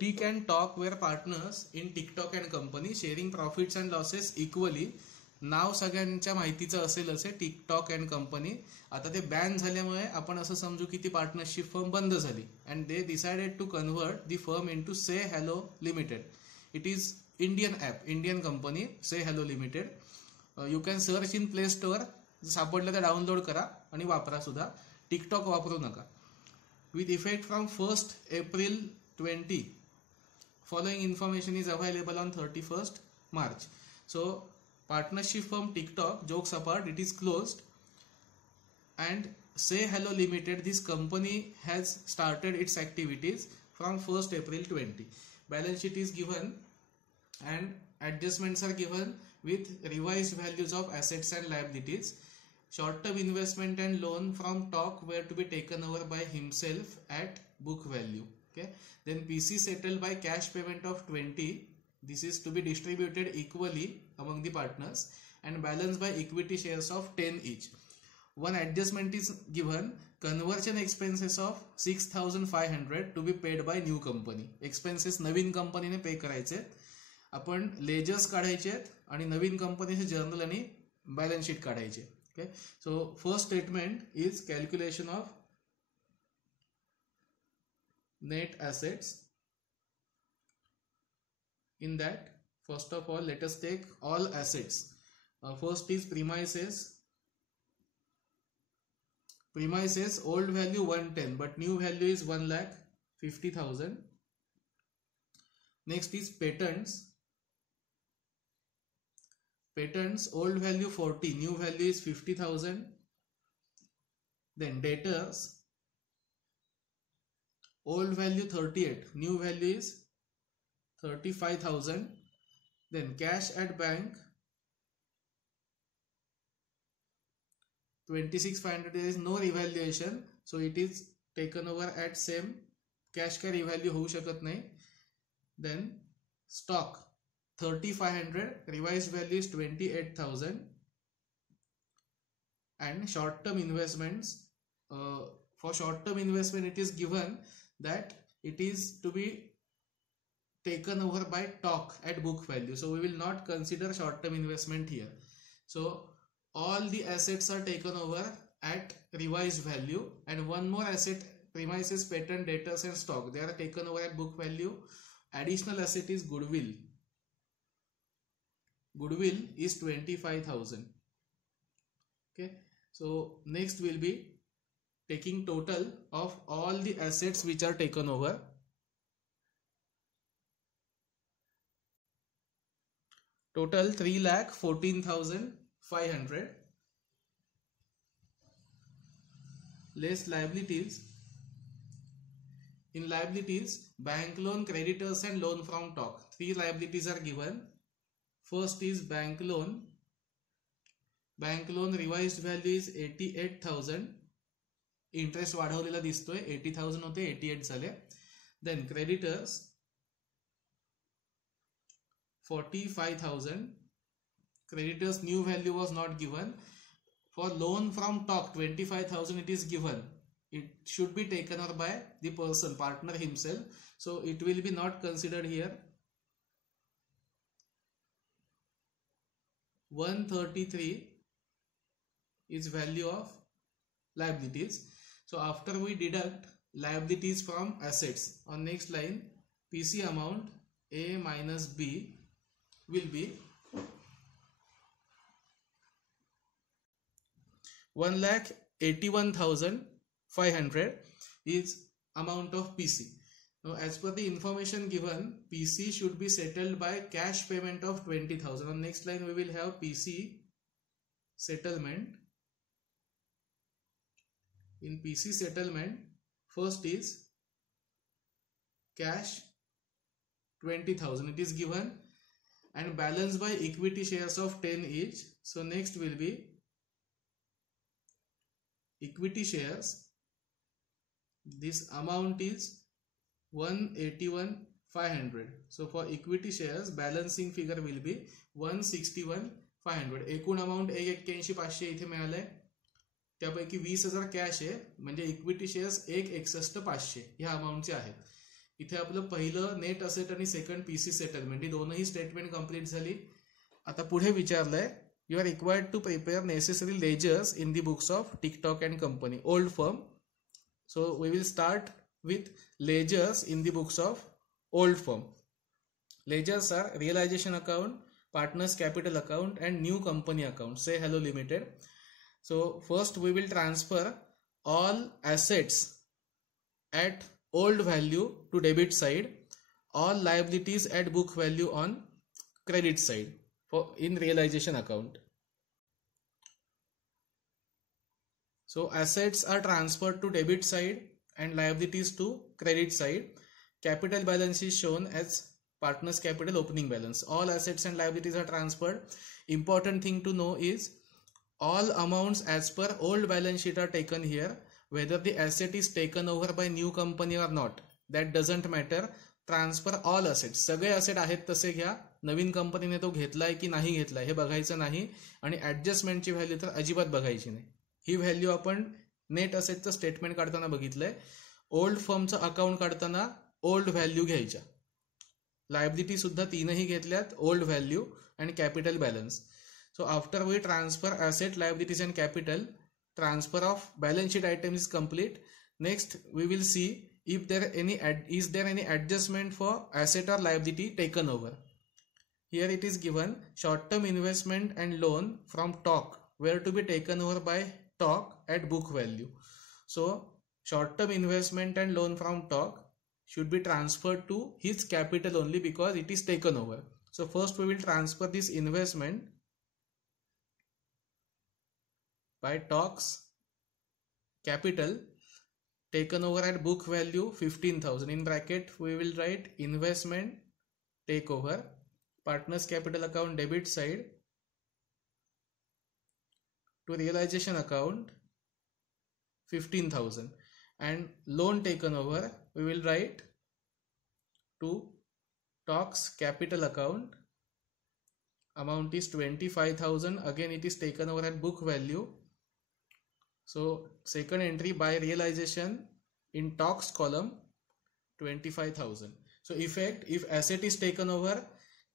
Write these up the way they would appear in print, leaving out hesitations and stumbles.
Tik and Tok were partners in TikTok and company, sharing profits and losses equally. नाव सगळ्यांच्या माहितीचं असेलच आहे, TikTok and company. आता ते ban झाल्यामुळे आपण असं समजू की ती पार्टनरशिप फर्म बंद झाली. And they decided to convert the firm into Say Hello Limited. It is Indian app, Indian company, Say Hello Limited. You can search in Play Store, सापडलं तर डाउनलोड करा आणि वापरा सुद्धा. टिकटॉक वापरू नका. With effect from 1st April 20, following information is available on 31st March. So partnership firm TikTok, jokes apart, it is closed. And Say Hello Limited, this company has started its activities from 1st April 20. Balance sheet is given and adjustments are given with revised values of assets and liabilities. Short-term investment and loan from Tok were to be taken over by himself at book value. Okay. Then PC settled by cash payment of 20. This is to be distributed equally among the partners, and balanced by equity shares of 10 each. One adjustment is given, conversion expenses of 6,500 to be paid by new company. Expenses नवीन कंपनीने पे करायचे. आपण ledgers काढायचे आणि नवीन कंपनीचे journal आणि balance sheet काढायचे. Okay. So first statement is calculation of net assets. In that, first of all, let us take all assets. First is premises. Premises, old value 110, but new value is 1,50,000. Next is patents. Patents, old value 40, new value is 50,000. Then debtors, old value 38, new value is 35,000. Then cash at bank 26,500. There is no revaluation, so it is taken over at same. Cash का revalue होऊ शकत नाही. Then stock 3,500, revised value is 28,000. And short-term investments, for short-term investment it is given that it is to be taken over by Tok at book value. So we will not consider short-term investment here. So all the assets are taken over at revised value, and one more asset, premises, patent, debtors and stock, they are taken over at book value. Additional asset is goodwill. Goodwill is 25,000. Okay. So next will be taking total of all the assets which are taken over. Total 3,14,500 less liabilities. In liabilities, bank loan, creditors and loan from Tok. Three liabilities are given. First is bank loan. Bank loan revised value is 88,000. Interest वाढवलेला दिसतोय, 80,000 होते 88 झाले. Then creditors 45,000. Creditors new value was not given. For loan from Tok 25,000 it is given. It should be taken over by the person, partner himself. So it will be not considered here. 133 is value of liabilities. So after we deduct liabilities from assets, on next line PC amount A minus B will be 1,81,500 is amount of PC. Now as per the information given, PC should be settled by cash payment of 20,000. On next line we will have PC settlement. In PC settlement, first is cash 20,000, it is given, and balance by equity shares of 10 each. So next will be equity shares. This amount is 181,500. So for equity shares, balancing figure will be 161,500. एकूण amount 181,500 इथे मिळालंय. त्यापैकी 20,000 cash आहे, म्हणजे equity shares 161,500 ह्या अमाउंटचे आहेत. इथे आपलं पहिलं नेट असेट आणि सेकंड पीसी सेटलमेंट ही दोनही स्टेटमेंट कंप्लीट झाली. आता पुढे विचारलंय you are required to prepare necessary ledgers in the books of TikTok and company old firm. So we will start with ledgers in the books of old firm. Ledgers are realization account, partners capital account and new company account, say hello limited. So first we will transfer all assets at old value to debit side, all liabilities at book value on credit side for in realization account. So assets are transferred to debit side and liabilities to credit side. Capital balance is shown as partners capital opening balance. All assets and liabilities are transferred. Important thing to know is all amounts as per old balance sheet are taken here. Whether the asset is taken over by new company or not, that doesn't matter. Transfer all assets. सगळे asset आहेत तसे घ्या. नवीन कंपनीने तो घेतलाय की नाही घेतलाय हे बघायचं नाही आणि ऍडजस्टमेंटची व्हॅल्यू तर अजिबात बघायची नाही. ही व्हॅल्यू आपण नेट असेटचं स्टेटमेंट काढताना बघितलंय. ओल्ड फर्मचं अकाउंट काढताना ओल्ड व्हॅल्यू घ्यायच्या. लायबिलिटी सुद्धा तीनही घेतल्यात ओल्ड व्हॅल्यू आणि capital balance. So after we transfer asset liabilities and capital, transfer of balance sheet item is complete. Next we will see if there any adjustment for asset or liability taken over. Here it is given short term investment and loan from talk were to be taken over by talk at book value. So short term investment and loan from TOC should be transferred to his capital only because it is taken over. So first we will transfer this investment by TOC's capital taken over at book value 15,000. In bracket we will write investment takeover, partners capital account debit side to realization account 15,000 and loan taken over we will write to TOC's capital account. Amount is 25,000. Again it is taken over at book value. So second entry by realization in TOC's column 25,000. So effect, if asset is taken over,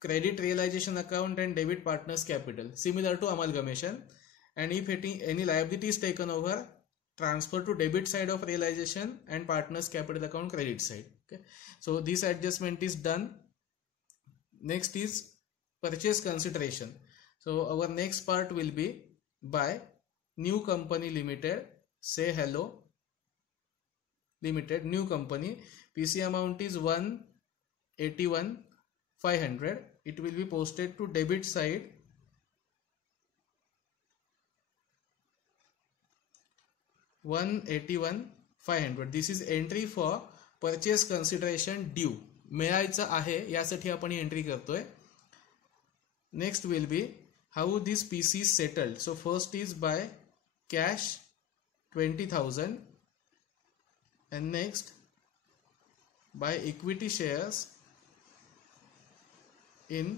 credit realization account and debit partners capital, similar to amalgamation. And if any liability is taken over, transfer to debit side of realization and partners capital account credit side. Okay, so this adjustment is done. Next is purchase consideration. So our next part will be by new company limited, say hello limited, new company. PC amount is 181,500. It will be posted to debit side $181,500. This is entry for purchase consideration due. मिळायचं आहे यासाठी आपण ही entry करतोय. Next will be how this PC settled. So first is by cash 20,000 and next by equity shares in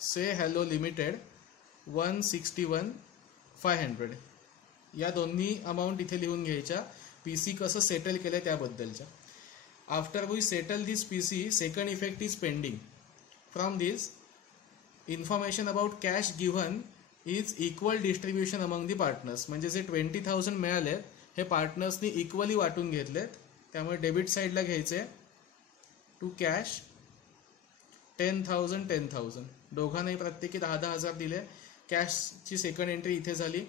say hello limited 161,500. या दोन्ही amount इथे लिहून घ्यायच्या. पीसी कसं सेटल केलंय त्याबद्दलच्या. After we settle this PC, second effect is pending. From this information about cash given is equal distribution among the partners. म्हणजे जे 20,000 मिळाले हे पार्टनर्सनी इक्वली वाटून घेतलेत. त्यामुळे डेबिट साईडला घ्यायचे टू कॅश 10,000 10,000. दोघांनाही प्रत्येकी 10,000 दिले. कॅशची सेकंड एंट्री इथे झाली.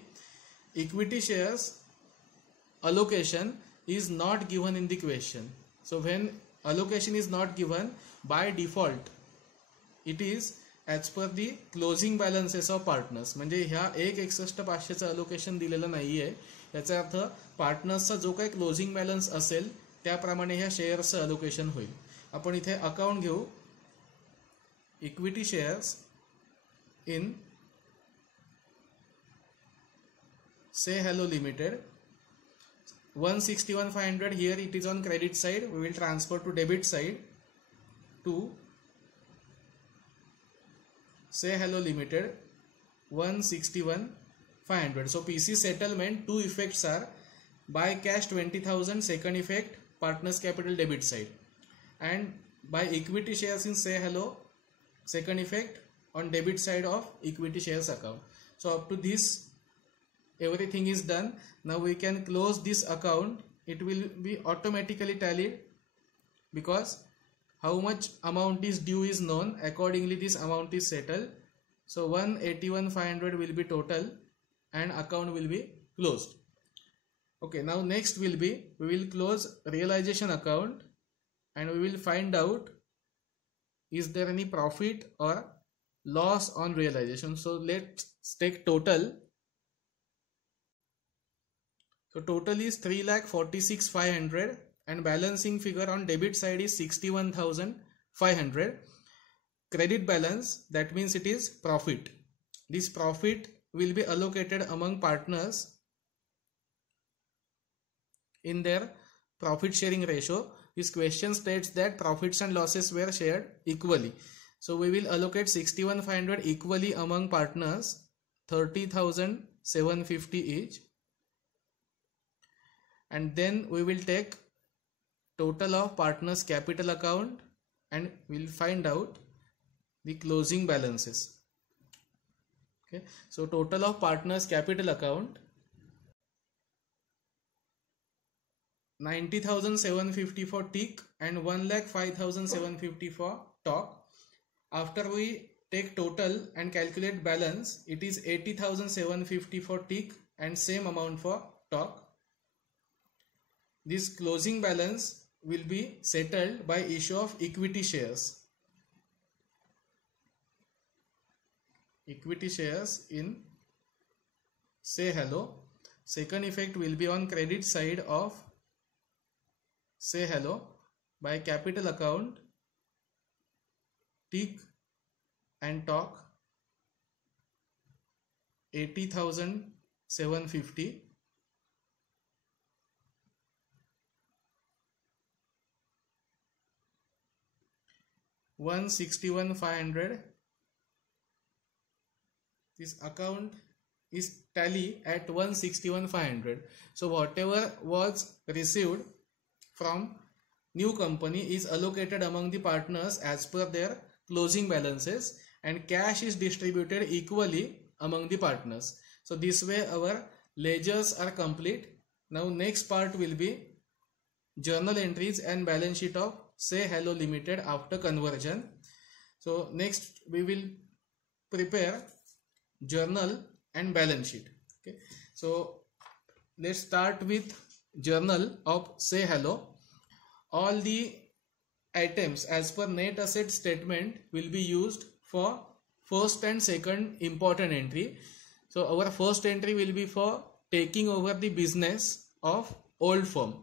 Equity shares allocation is not given in the question. So when allocation is not given, by default it is as per the closing balances of partners. म्हणजे ह्या 1,61,500चं allocation दिलेलं नाहीये. याचा अर्थ पार्टनर्सचा जो काही क्लोजिंग बॅलन्स असेल त्याप्रमाणे ह्या शेअर्सचं अलोकेशन होईल. आपण इथे अकाउंट घेऊ. Equity shares in say hello limited 161,500. here it is on credit side. We will transfer to debit side to say hello limited 161,500. so PC settlement, two effects are by cash 20,000, second effect partners capital debit side. and buy equity shares in Say Hello. Second effect, on debit side of equity shares account. So up to this everything is done. Now we can close this account. It will be automatically tallied because how much amount is due is known. Accordingly this amount is settled. So 181,500 will be total and account will be closed. Okay, now next will be, we will close realization account and we will find out is there any profit or loss on realization. So let's take total. So total is 3,46,500 and balancing figure on debit side is 61,500. Credit balance, that means it is profit. This profit will be allocated among partners in their profit sharing ratio. This question states that profits and losses were shared equally. So we will allocate 61,500 equally among partners, 30,750 each. And then we will take total of partners capital account and we will find out the closing balances. Okay, so total of partners capital account 90,750 for TIC and 1,05,750 for TOC. After we take total and calculate balance, it is 80,750 for TIC and same amount for TOC. This closing balance will be settled by issue of equity shares. Equity shares in Say Hello. Second effect will be on credit side of Say Hello by capital account, TIC and TOC 80,750. $161,500. This account is tally at 161,500. So whatever was received from new company is allocated among the partners as per their closing balances and cash is distributed equally among the partners. So this way our ledgers are complete. Now next part will be journal entries and balance sheet of Say Hello Limited after conversion. So next we will prepare journal and balance sheet. Okay, so let's start with journal of Say Hello. All the items as per net asset statement will be used for first and second important entry. So our first entry will be for taking over the business of old firm.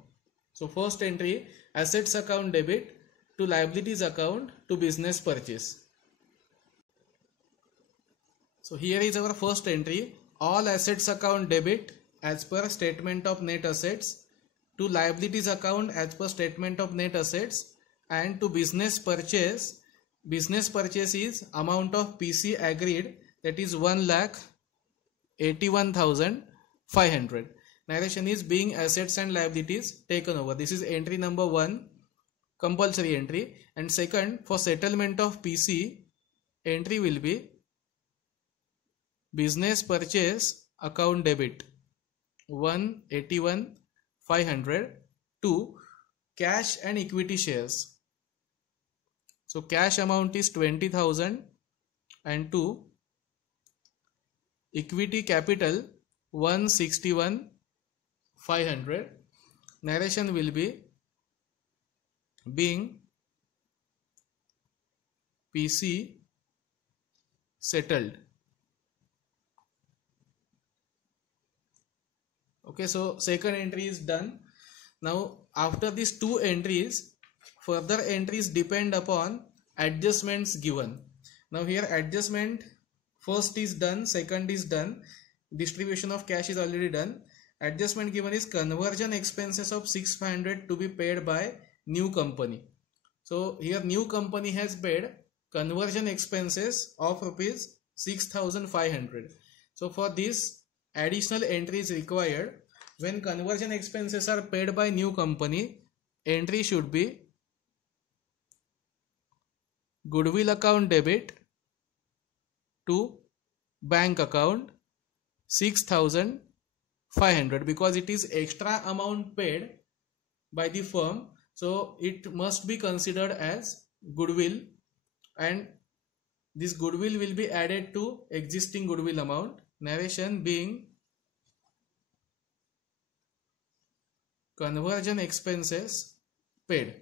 So first entry, assets account debit to liabilities account to business purchase. So here is our first entry, all assets account debit as per statement of net assets to liabilities account as per statement of net assets and to business purchase. Business purchase is amount of PC agreed, that is 1,81,500. Narration is being assets and liabilities taken over. This is entry number 1, compulsory entry, and second for settlement of PC entry will be business purchase account debit 181,500 to cash and equity shares. So cash amount is 20,000 and to equity capital 161,500. Narration will be being PC settled. Okay, so second entry is done. Now after these two entries, further entries depend upon adjustments given. Now here adjustment first is done, second is done, distribution of cash is already done. Adjustment given is conversion expenses of 600 to be paid by new company. So here new company has paid conversion expenses of rupees 6,500. So for this additional entry is required. When conversion expenses are paid by new company, entry should be goodwill account debit to bank account 6,500, because it is extra amount paid by the firm, so it must be considered as goodwill, and this goodwill will be added to existing goodwill amount. Narration being conversion expenses paid.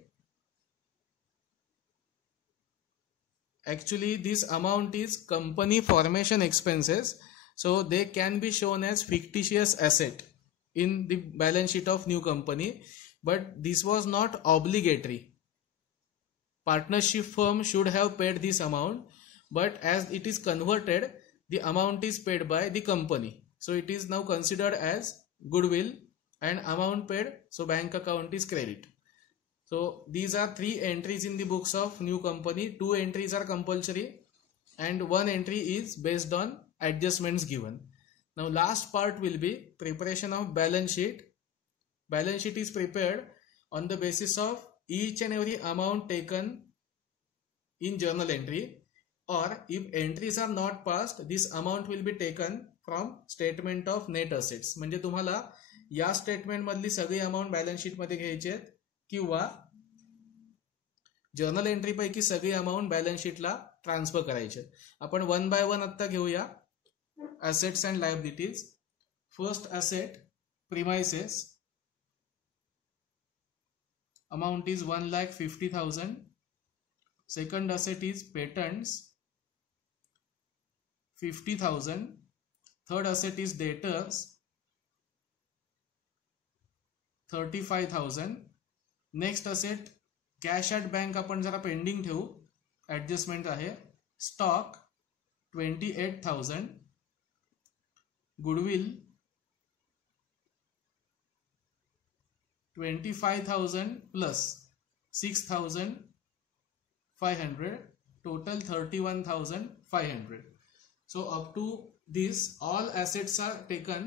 Actually this amount is company formation expenses, so they can be shown as fictitious asset in the balance sheet of new company, but this was not obligatory. Partnership firm should have paid this amount, but as it is converted, the amount is paid by the company, so it is now considered as goodwill and amount paid, so bank account is credit. So these are 3 entries in the books of new company. 2 entries are compulsory and 1 entry is based on adjustments given. Now last part will be preparation of balance sheet. Balance sheet is prepared on the basis of each and every amount taken in journal entry, or if entries are not passed, this amount will be taken from statement of net assets. म्हणजे तुम्हाला या statement मधली सगळी amount balance sheet मध्ये घ्यायची आहेत, किंवा journal entry पैकी सगळी अमाउंट बॅलन्स शीटला ट्रान्सफर करायची. आपण 1 बाय 1 आता घेऊया. assets and liabilities. First asset, premises, amount is 1,50,000. Second asset is patents, 50,000. Third asset is debtors, 35,000. Next asset cash at bank आपण जरा पेंडिंग ठेवू, ऍडजस्टमेंट आहे. Stock 28,000. Goodwill 25,000 plus 6,500, total 31,500. So up to this all assets are taken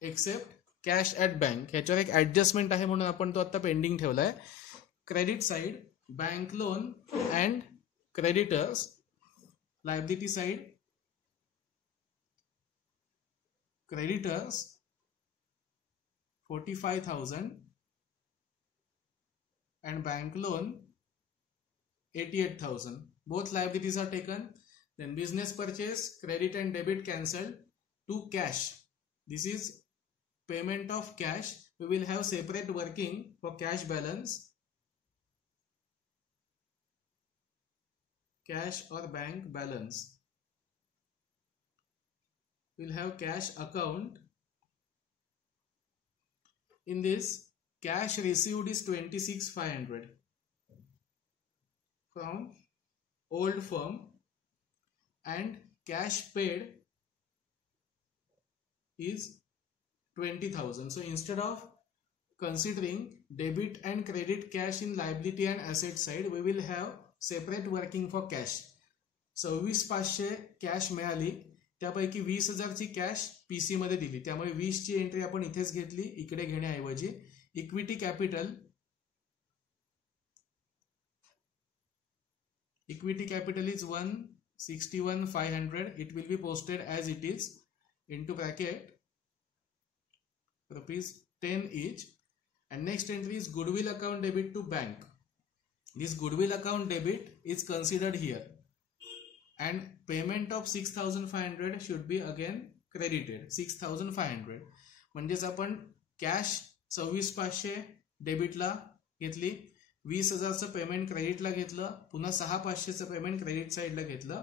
except cash at bank. ह्याच्यावर एक adjustment आहे म्हणून आपण तो आता पेंडिंग ठेवलाय. Credit side bank loan and creditors. Liability side creditors 45,000 and bank loan 88,000. Both liabilities are taken. Then business purchase, credit and debit cancelled to cash. This is payment of cash. We will have separate working for cash balance, cash or bank balance. We'll have cash account. In this, cash received is 26,500 from old firm and cash paid is 20,000. So instead of considering debit and credit cash in liability and asset side, we will have separate working for cash. 26,500 cash मिळाली, त्यापैकी 20,000 ची cash PC मध्ये दिली, त्यामुळे 20 ची entry आपण इथेच घेतली इकडे घेण्याऐवजी. Equity capital is 161,500. It will be posted as it is into bracket ₹10 each. And next entry is goodwill account debit to bank. This goodwill account debit is considered here, and payment of 6,500 should be again credited. 6,500 म्हणजेच आपण cash 26,500 डेबिटला घेतली, 20,000चं payment क्रेडिटला घेतलं, पुन्हा 6,500चं payment credit साइडला घेतलं.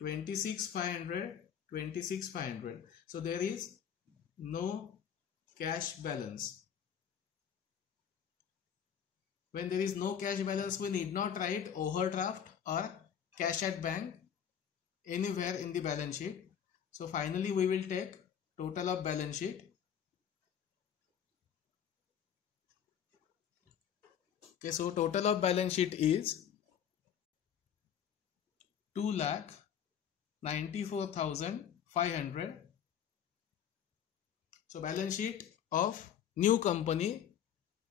26,500. So there is no cash balance. When there is no cash balance, we need not write overdraft or cash at bank anywhere in the balance sheet. So finally we will take total of balance sheet. Okay, so total of balance sheet is 2,94,500. So balance sheet of new company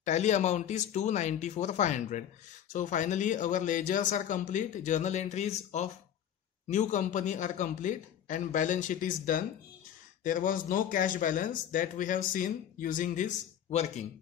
tally amount is 294,500. So finally our ledgers are complete, journal entries of new company are complete, and balance sheet is done. There was no cash balance that we have seen using this working.